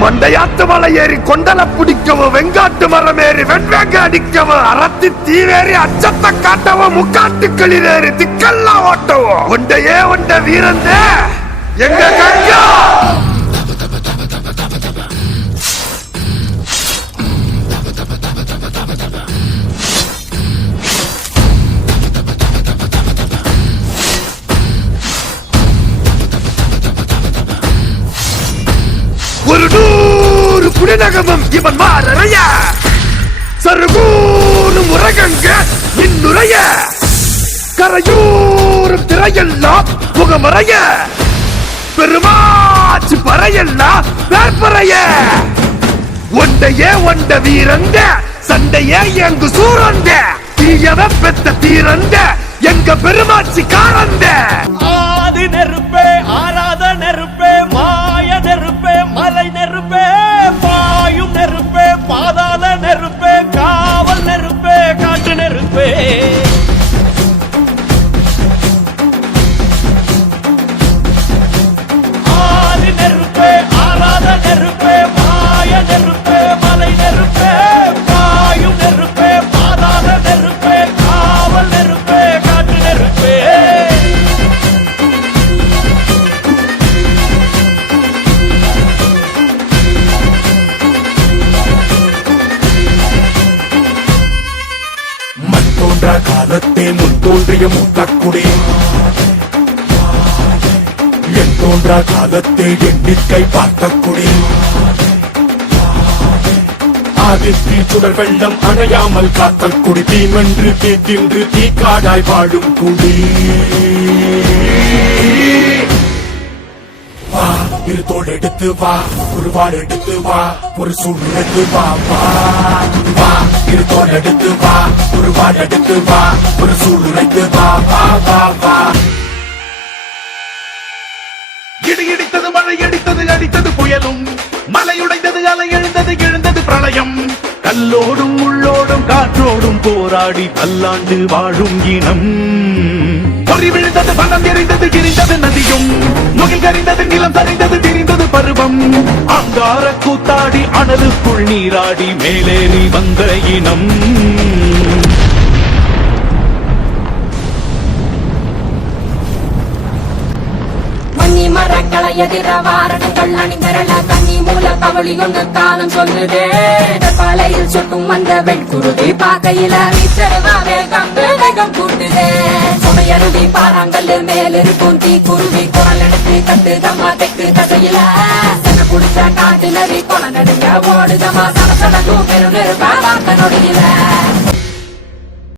மண்டையாத்து மலை ஏறி கொண்டல பிடிக்கவும் வெங்காட்டு மரம் ஏறி வெண்வேங்க அடிக்கவும் அரத்தி தீவேறி அச்சத்தை காட்டவும் முக்காட்டுக்களில் ஏறி திக்கெல்லாம் ஓட்டவும் ஒண்டையே ஒண்ட வீரந்த எங்க கங்கா ஒரு 100 குடிநகமும் இவன் மாறறைய சருகூரும் உரகங்க இன்னுரைய கரையூரும் திரையெல்லாம் முகமறைய பெருமாச்சு பறையெல்லாம் வேற்பறைய ஒண்டையே ஒண்ட வீரங்க சண்டையே எங்கு சூரந்த தீயவ பெத்த தீரந்த எங்க பெருமாச்சி காரந்த ஆதி நெருப்பே ஆராத நெருப்பே மாய நெருப்பே மலை நெருப்பே பாயும் நெருப்பே பாதாள நெருப்பே காவல் நெருப்பே காட்டு நெருப்பே ஆதி நெருப்பே ஆராத நெருப்பே மாய நெருப்பே மலை நெருப்பே பாயும் நெருப்பே பாதாள நெருப்பே காவல் நெருப்பே காட்டு நெருப்பே காலத்தே முன் தோன்றிய மூத்தக்குடி என் தோன்றா காலத்தே எண்ணிக்கை பார்த்த குடி ஆதித்தில் சுடர் வெள்ளம் அணையாமல் காத்த குடி தீமென்று தீ தின்று தீ காடாய் வாழும் குடி வா இரு தோள் எடுத்து வா ஒரு வாள் எடுத்து வா ஒரு சூழ் எடுத்து வா வா வா இரு தோள் எடுத்து வா ஒரு வாள் எடுத்து வா ஒரு சூழ் உரைத்து வா வா வா வா இடி இடித்தது மழை அடித்தது அடித்தது புயலும் மலையுடைந்தது அலை எழுந்தது எழுந்தது பிரளயம் கல்லோடும் உள்ளோடும் காற்றோடும் போராடி பல்லாண்டு வாழும் இனம் பொறி விழுந்தது பணம் எரிந்தது கிரிந்தது நதியும் முகில் கரிந்தது நிலம் சரிந்தது திரிந்தது பருவம் அங்கார கூத்தாடி அனலுக்குள் நீராடி மேலேறி வந்த இனம் மரக்களை எதிர வாரணங்கள் அணிந்தரள கண்ணி மூல கவளி கொண்டு காலம் சொல்லுதே பலையில் சுட்டும் அந்த வெண்குருதி பாக்கையில வீச்சருவா வேகம் வேகம் கூட்டுதே சுமையருவி பாறாங்கல் மேலிருக்கும் தீ குருவி குரல் எடுத்து கட்டு தம்மா தெக்கு தசையில சென குடிச்ச காட்டு நதி குளம் நடுங்க ஓடுதமா சலசலக்கும் பெரும் நெருப்பா வாக்க நொடியில